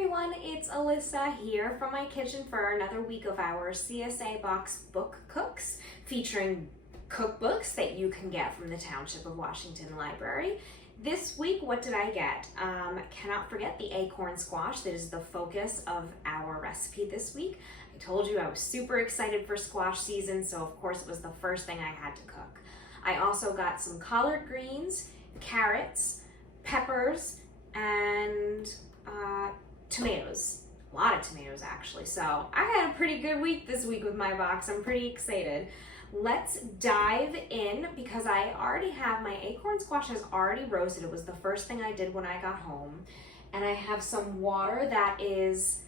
everyone, it's Alyssa here from my kitchen for another week of our CSA box book cooks featuring cookbooks that you can get from the Township of Washington Library. This week, what did I get? Cannot forget the acorn squash that is the focus of our recipe this week. I told you I was super excited for squash season, so of course it was the first thing I had to cook. I also got some collard greens, carrots, peppers, and tomatoes. A lot of tomatoes actually. So I had a pretty good week this week with my box. I'm pretty excited. Let's dive in because I already have my acorn squash has already roasted. It was the first thing I did when I got home. And I have some water that is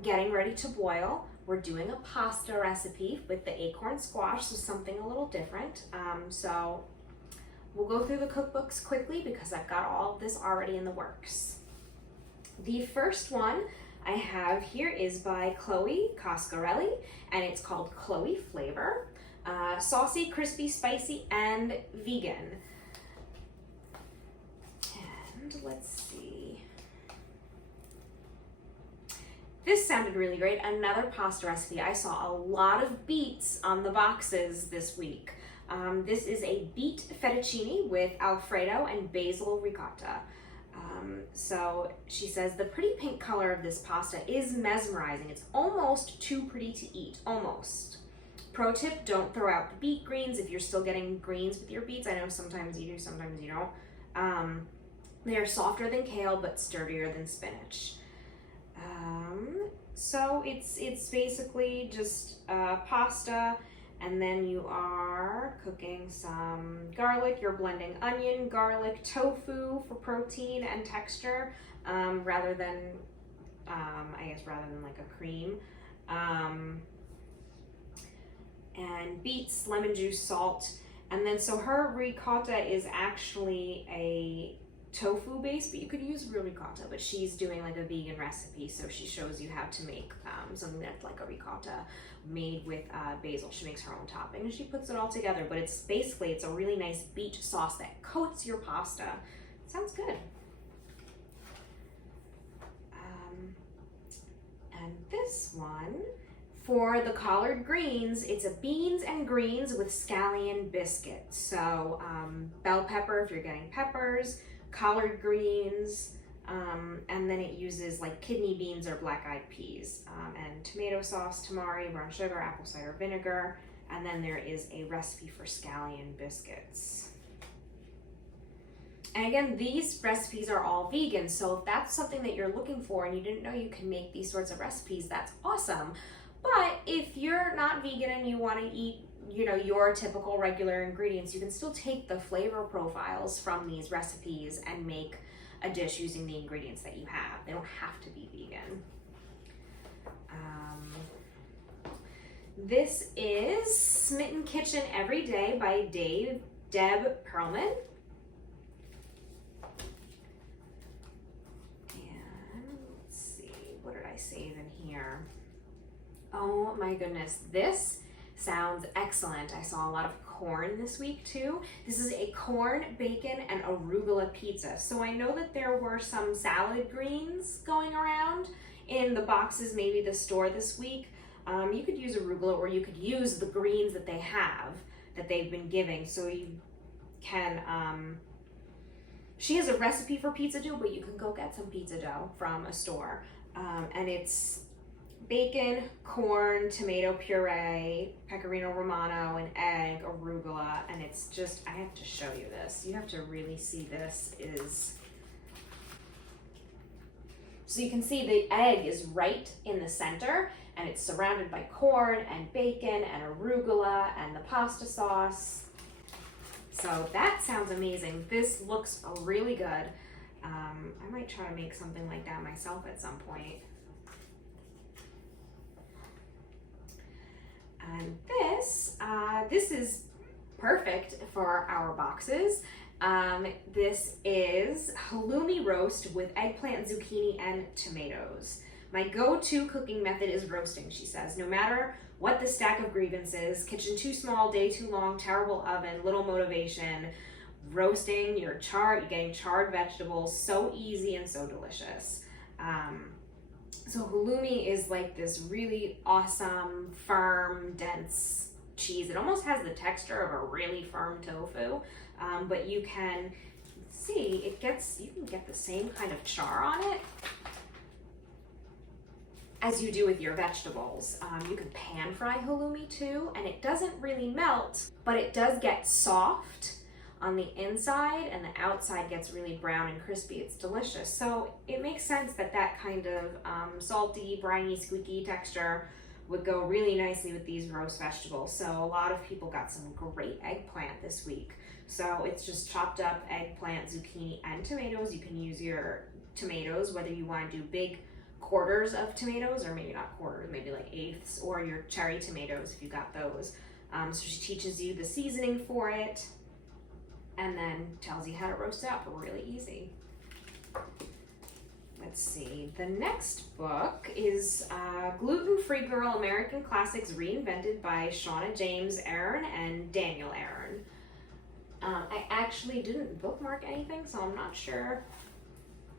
getting ready to boil. We're doing a pasta recipe with the acorn squash, so something a little different. So we'll go through the cookbooks quickly because I've got all of this already in the works. The first one I have here is by Chloe Coscarelli, and it's called Chloe Flavor. Saucy, crispy, spicy, and vegan. And let's see. This sounded really great. Another pasta recipe. I saw a lot of beets on the boxes this week. This is a beet fettuccine with Alfredo and Basil ricotta. So she says the pretty pink color of this pasta is mesmerizing. It's almost too pretty to eat, almost. Pro tip, don't throw out the beet greens if you're still getting greens with your beets. I know sometimes you do, sometimes you don't. They are softer than kale, but sturdier than spinach. So it's basically just pasta, and then you are cooking some garlic. You're blending onion, garlic, tofu for protein and texture, rather than like a cream. And beets, lemon juice, salt, and then so her ricotta is actually a tofu base, but you could use real ricotta, but she's doing like a vegan recipe, so she shows you how to make something that's like a ricotta made with basil. She makes her own topping and she puts it all together, but it's a really nice beet sauce that coats your pasta. Sounds good. And this one, for the collard greens, it's a beans and greens with scallion biscuits. So bell pepper if you're getting peppers, collard greens, and then it uses like kidney beans or black-eyed peas, and tomato sauce, tamari, brown sugar, apple cider vinegar, and then there is a recipe for scallion biscuits. And again, these recipes are all vegan, so if that's something that you're looking for and you didn't know you can make these sorts of recipes, that's awesome. But if you're not vegan and you want to eat, your typical regular ingredients, you can still take the flavor profiles from these recipes and make a dish using the ingredients that you have. They don't have to be vegan. This is Smitten Kitchen Every Day by Deb Perelman. And let's see, what did I save in here? Oh my goodness, this sounds excellent. I saw a lot of corn this week too. This is a corn, bacon, and arugula pizza. So I know that there were some salad greens going around in the boxes, maybe the store this week. You could use arugula, or you could use the greens that they have, that they've been giving. So you can, she has a recipe for pizza dough, but you can go get some pizza dough from a store. And it's bacon, corn, tomato puree, pecorino romano, an egg, arugula, and it's just, I have to show you this. You have to really see this. So you can see the egg is right in the center, and it's surrounded by corn and bacon and arugula and the pasta sauce. So that sounds amazing. This looks really good. I might try to make something like that myself at some point. And this is perfect for our boxes. This is Halloumi Roast with eggplant, zucchini, and tomatoes. My go-to cooking method is roasting, she says. No matter what the stack of grievances, kitchen too small, day too long, terrible oven, little motivation, roasting, you're getting charred vegetables, so easy and so delicious. So halloumi is like this really awesome, firm, dense cheese. It almost has the texture of a really firm tofu, but you can see you can get the same kind of char on it as you do with your vegetables. You can pan fry halloumi too, and it doesn't really melt, but it does get soft on the inside, and the outside gets really brown and crispy. It's delicious. So it makes sense that that kind of salty, briny, squeaky texture would go really nicely with these roast vegetables. So a lot of people got some great eggplant this week. So it's just chopped up eggplant, zucchini, and tomatoes. You can use your tomatoes, whether you want to do big quarters of tomatoes, or maybe not quarters, maybe like eighths, or your cherry tomatoes if you got those. So she teaches you the seasoning for it, and then tells you how to roast it up really easy. Let's see, the next book is Gluten-Free Girl American Classics Reinvented by Shauna James Ahern and Daniel Ahern. I actually didn't bookmark anything, so I'm not sure.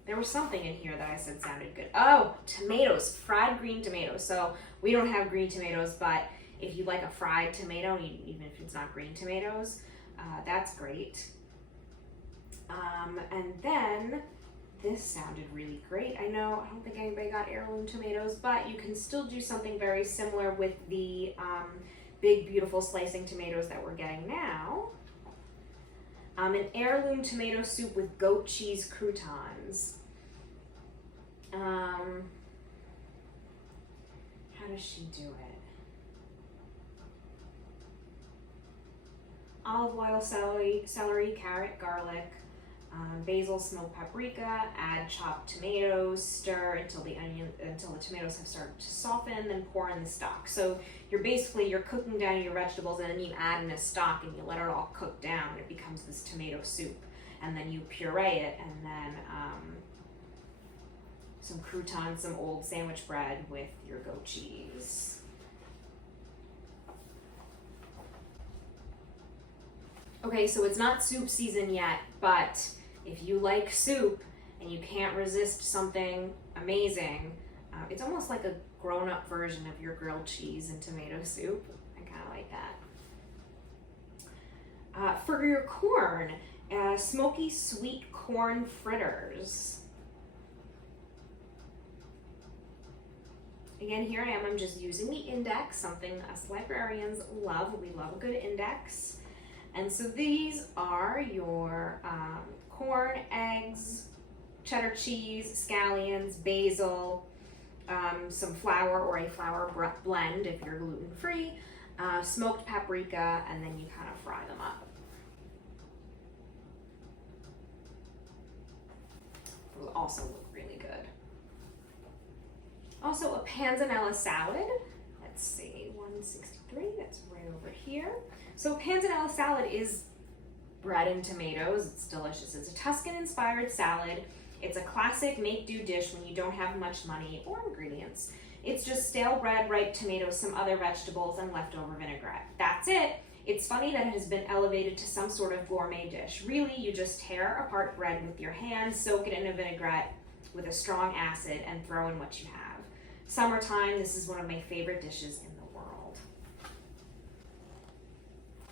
There was something in here that I said sounded good. Oh, tomatoes, fried green tomatoes. So we don't have green tomatoes, but if you like a fried tomato, even if it's not green tomatoes, that's great. And then this sounded really great. I don't think anybody got heirloom tomatoes, but you can still do something very similar with the big, beautiful slicing tomatoes that we're getting now. An heirloom tomato soup with goat cheese croutons. How does she do it? Olive oil, celery, carrot, garlic, basil, smoked paprika, add chopped tomatoes, stir until the tomatoes have started to soften, then pour in the stock. So you're cooking down your vegetables, and then you add in a stock and you let it all cook down, and it becomes this tomato soup. And then you puree it, and then some croutons, some old sandwich bread with your goat cheese. Okay, so it's not soup season yet, but if you like soup and you can't resist something amazing, it's almost like a grown-up version of your grilled cheese and tomato soup. I kind of like that. For your corn, smoky sweet corn fritters. Again, here I am, I'm just using the index, something us librarians love. We love a good index. And so these are your corn, eggs, cheddar cheese, scallions, basil, some flour or a flour blend if you're gluten-free, smoked paprika, and then you kind of fry them up. It will also look really good. Also a panzanella salad. Let's see, 163, that's right over here. So panzanella salad is bread and tomatoes. It's delicious. It's a Tuscan-inspired salad. It's a classic make-do dish when you don't have much money or ingredients. It's just stale bread, ripe tomatoes, some other vegetables, and leftover vinaigrette. That's it. It's funny that it has been elevated to some sort of gourmet dish. Really, you just tear apart bread with your hands, soak it in a vinaigrette with a strong acid, and throw in what you have. Summertime, this is one of my favorite dishes in the world.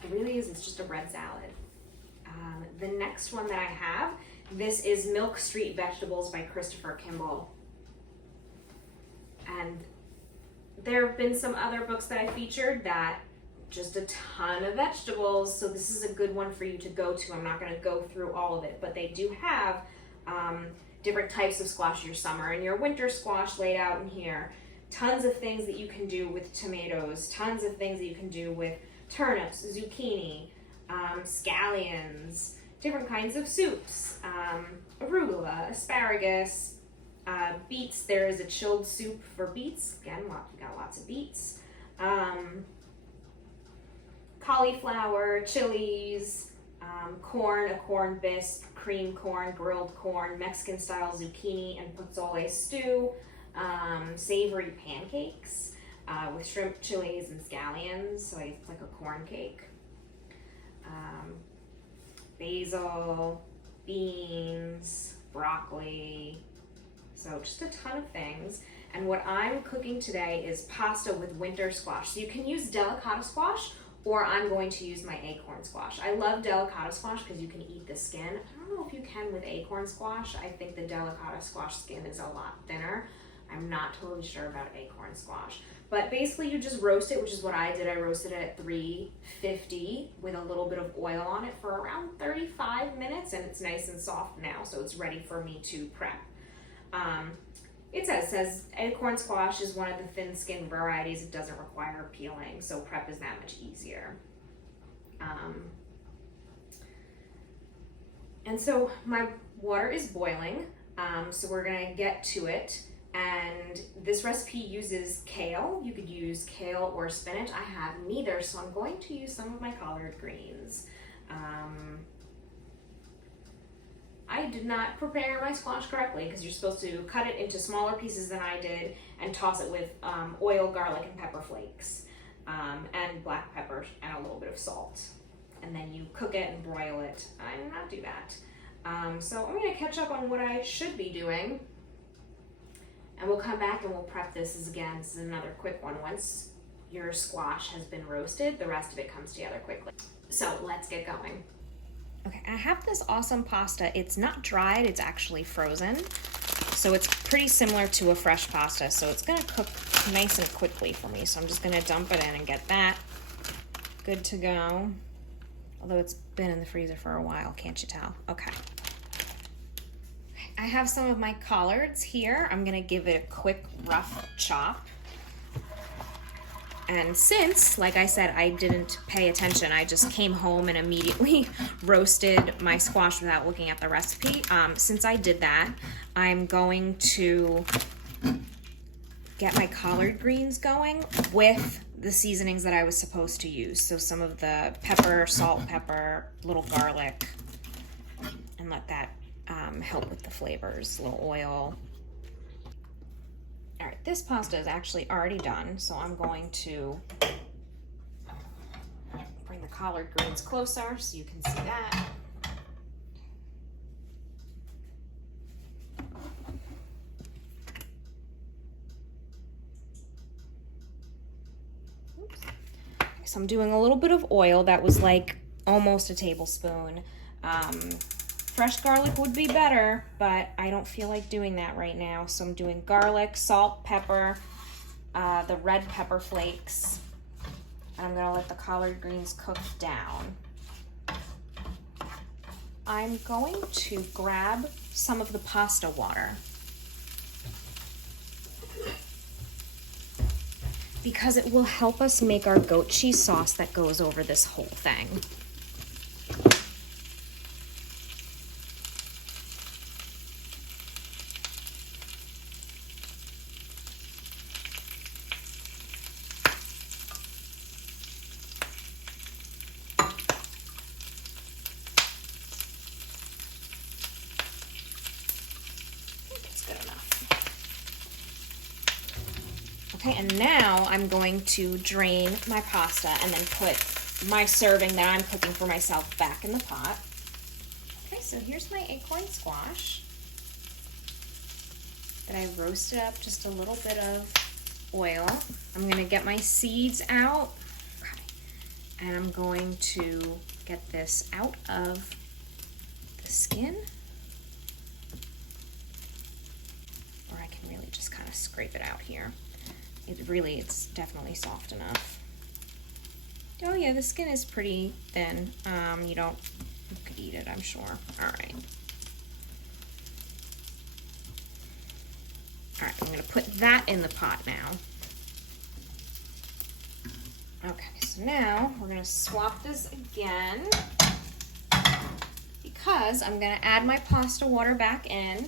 It really is, it's just a bread salad. The next one that I have, this is Milk Street Vegetables by Christopher Kimball. And there have been some other books that I featured that just a ton of vegetables, so this is a good one for you to go to. I'm not going to go through all of it, but they do have different types of squash, your summer and your winter squash laid out in here. Tons of things that you can do with tomatoes, tons of things that you can do with turnips, zucchini, scallions, different kinds of soups, arugula, asparagus, beets. There is a chilled soup for beets. Again, we got lots of beets. Cauliflower, chilies, corn, a corn bisque, cream corn, grilled corn, Mexican style zucchini and pozole stew, savory pancakes with shrimp, chilies, and scallions. So it's like a corn cake. Basil, beans, broccoli. So So just a ton of things. And what I'm cooking today is pasta with winter squash. So you can use delicata squash, or I'm going to use my acorn squash. I love delicata squash because you can eat the skin. I don't know if you can with acorn squash. I think the delicata squash skin is a lot thinner. I'm not totally sure about acorn squash. But basically you just roast it, which is what I did. I roasted it at 350 with a little bit of oil on it for around 35 minutes, and it's nice and soft now, so it's ready for me to prep. It says acorn squash is one of the thin skin varieties. It doesn't require peeling, so prep is that much easier. And so my water is boiling, so we're gonna get to it. And this recipe uses kale. You could use kale or spinach. I have neither, so I'm going to use some of my collard greens. I did not prepare my squash correctly because you're supposed to cut it into smaller pieces than I did and toss it with oil, garlic, and pepper flakes, and black pepper and a little bit of salt. And then you cook it and broil it. I did not do that. So I'm gonna catch up on what I should be doing, and we'll come back and we'll prep this again. This is another quick one. Once your squash has been roasted, the rest of it comes together quickly. So let's get going. Okay, I have this awesome pasta. It's not dried, it's actually frozen. So it's pretty similar to a fresh pasta. So it's gonna cook nice and quickly for me. So I'm just gonna dump it in and get that good to go. Although it's been in the freezer for a while, can't you tell? Okay. I have some of my collards here. I'm gonna give it a quick rough chop. And since, like I said, I didn't pay attention, I just came home and immediately roasted my squash without looking at the recipe. Since I did that, I'm going to get my collard greens going with the seasonings that I was supposed to use. So some of the pepper, salt, pepper, little garlic, and let that help with the flavors, a little oil. All right, this pasta is actually already done, so I'm going to bring the collard greens closer so you can see that. Oops. So I'm doing a little bit of oil. That was like almost a tablespoon. Fresh garlic would be better, but I don't feel like doing that right now. So I'm doing garlic, salt, pepper, the red pepper flakes, and I'm gonna let the collard greens cook down. I'm going to grab some of the pasta water because it will help us make our goat cheese sauce that goes over this whole thing. Okay, and now I'm going to drain my pasta and then put my serving that I'm cooking for myself back in the pot. Okay, so here's my acorn squash that I roasted up just a little bit of oil. I'm gonna get my seeds out, okay, and I'm going to get this out of the skin. Or I can really just kind of scrape it out here. It's definitely soft enough. Oh yeah, the skin is pretty thin. You could eat it, I'm sure. All right. All right, I'm gonna put that in the pot now. Okay, so now we're gonna swap this again because I'm gonna add my pasta water back in,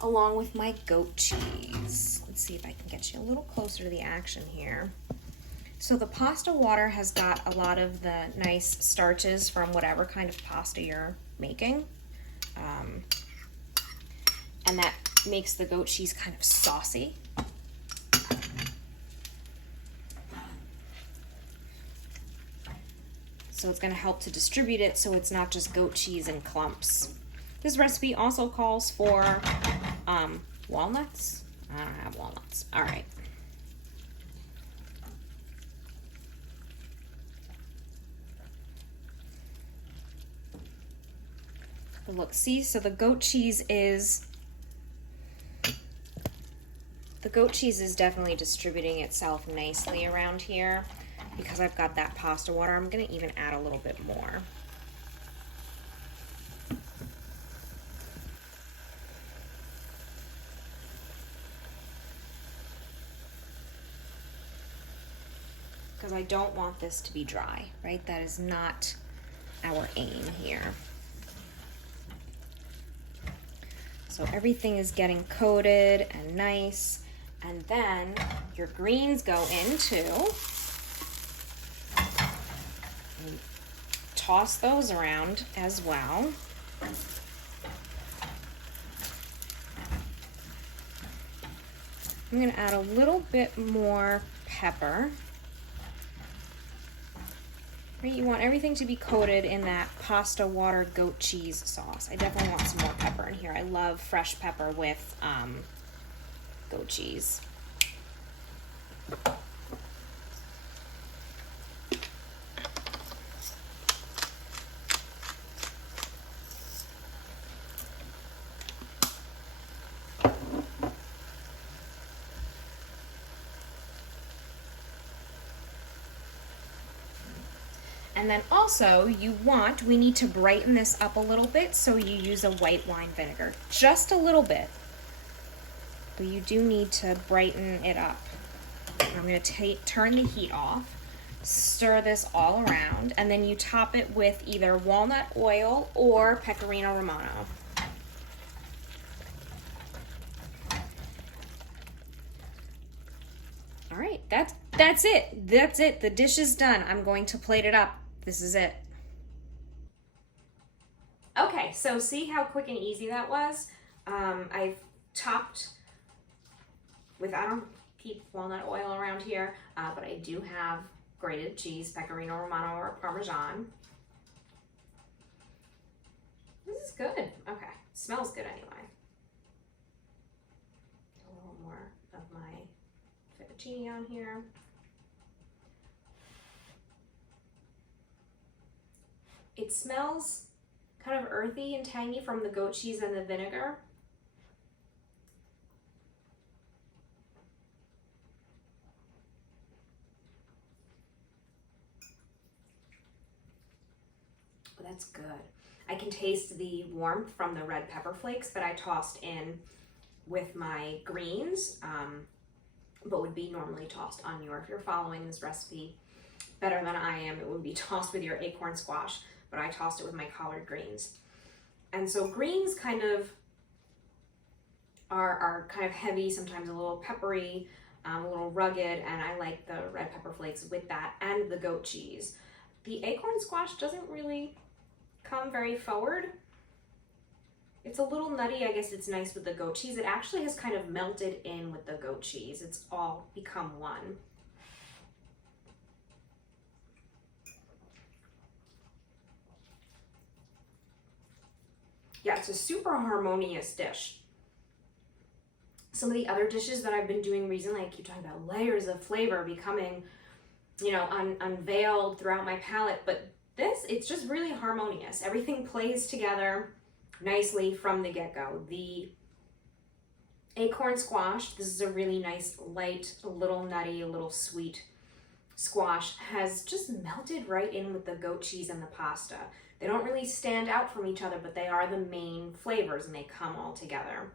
along with my goat cheese. Let's see if I can get you a little closer to the action here. So the pasta water has got a lot of the nice starches from whatever kind of pasta you're making. And that makes the goat cheese kind of saucy. So it's gonna help to distribute it so it's not just goat cheese in clumps. This recipe also calls for walnuts. I don't have walnuts. All right. But look, see, so the goat cheese is definitely distributing itself nicely around here because I've got that pasta water. I'm gonna even add a little bit more. Because I don't want this to be dry, right? That is not our aim here. So everything is getting coated and nice. And then your greens go into, and toss those around as well. I'm gonna add a little bit more pepper. You want everything to be coated in that pasta water goat cheese sauce. I definitely want some more pepper in here. I love fresh pepper with goat cheese. And then also we need to brighten this up a little bit, so you use a white wine vinegar. Just a little bit. But you do need to brighten it up. I'm going to turn the heat off, stir this all around, and then you top it with either walnut oil or pecorino romano. All right, that's it. That's it. The dish is done. I'm going to plate it up. This is it. Okay, so see how quick and easy that was? I've topped with, I don't keep walnut oil around here, but I do have grated cheese, pecorino romano or Parmesan. This is good. Okay, smells good anyway. A little more of my fettuccine on here. It smells kind of earthy and tangy from the goat cheese and the vinegar. Oh, that's good. I can taste the warmth from the red pepper flakes that I tossed in with my greens, but would be normally tossed on if you're following this recipe better than I am, it would be tossed with your acorn squash, but I tossed it with my collard greens. And so greens kind of are kind of heavy, sometimes a little peppery, a little rugged, and I like the red pepper flakes with that and the goat cheese. The acorn squash doesn't really come very forward. It's a little nutty. I guess it's nice with the goat cheese. It actually has kind of melted in with the goat cheese. It's all become one. Yeah, it's a super harmonious dish. Some of the other dishes that I've been doing recently, I keep talking about layers of flavor becoming, unveiled throughout my palate, but this, it's just really harmonious. Everything plays together nicely from the get-go. The acorn squash, this is a really nice, light, a little nutty, a little sweet squash, has just melted right in with the goat cheese and the pasta. They don't really stand out from each other, but they are the main flavors and they come all together.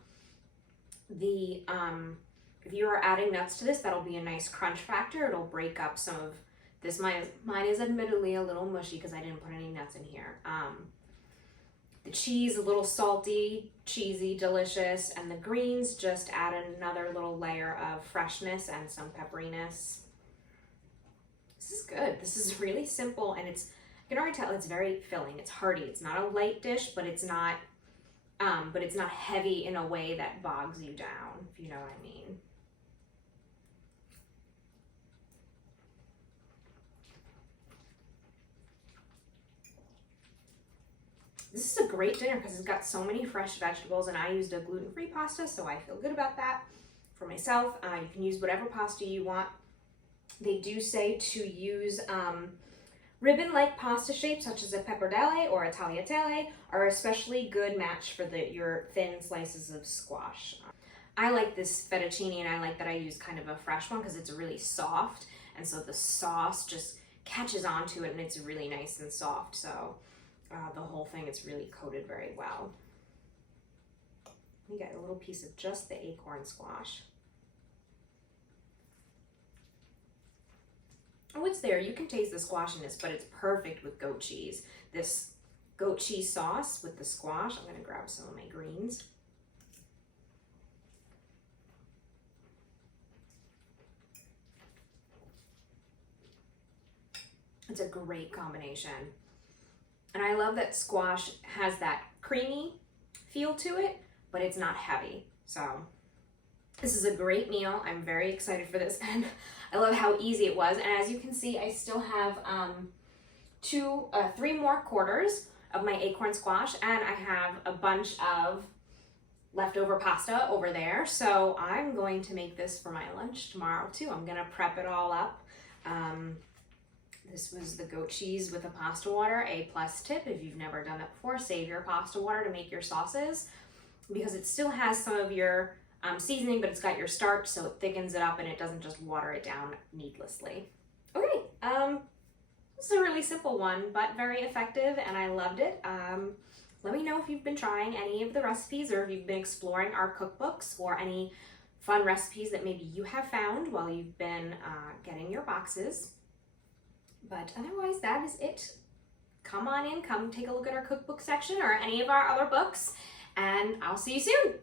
If you are adding nuts to this, that'll be a nice crunch factor. It'll break up some of this. Mine is admittedly a little mushy because I didn't put any nuts in here. The cheese, a little salty, cheesy, delicious, and the greens just add another little layer of freshness and some pepperiness. This is good. This is really simple, and you can already tell it's very filling. It's hearty. It's not a light dish, but it's not heavy in a way that bogs you down, if you know what I mean. This is a great dinner because it's got so many fresh vegetables, and I used a gluten-free pasta, so I feel good about that for myself. You can use whatever pasta you want. They do say to use ribbon-like pasta shapes such as a pepperdelle or a tagliatelle are especially good match for your thin slices of squash. I like this fettuccine, and I like that I use kind of a fresh one because it's really soft, and so the sauce just catches onto it and it's really nice and soft. So the whole thing is really coated very well. We get a little piece of just the acorn squash. Oh, it's there. You can taste the squashiness, but it's perfect with goat cheese. This goat cheese sauce with the squash. I'm going to grab some of my greens. It's a great combination. And I love that squash has that creamy feel to it, but it's not heavy. So this is a great meal. I'm very excited for this, and I love how easy it was. And as you can see, I still have 3 more quarters of my acorn squash, and I have a bunch of leftover pasta over there. So I'm going to make this for my lunch tomorrow too. I'm gonna prep it all up. This was the goat cheese with the pasta water, A+ tip. If you've never done that before, save your pasta water to make your sauces because it still has some of your seasoning, but it's got your starch, so it thickens it up and it doesn't just water it down needlessly. Okay, this is a really simple one, but very effective, and I loved it. Let me know if you've been trying any of the recipes or if you've been exploring our cookbooks or any fun recipes that maybe you have found while you've been getting your boxes. But otherwise, that is it. Come on in, come take a look at our cookbook section or any of our other books, and I'll see you soon.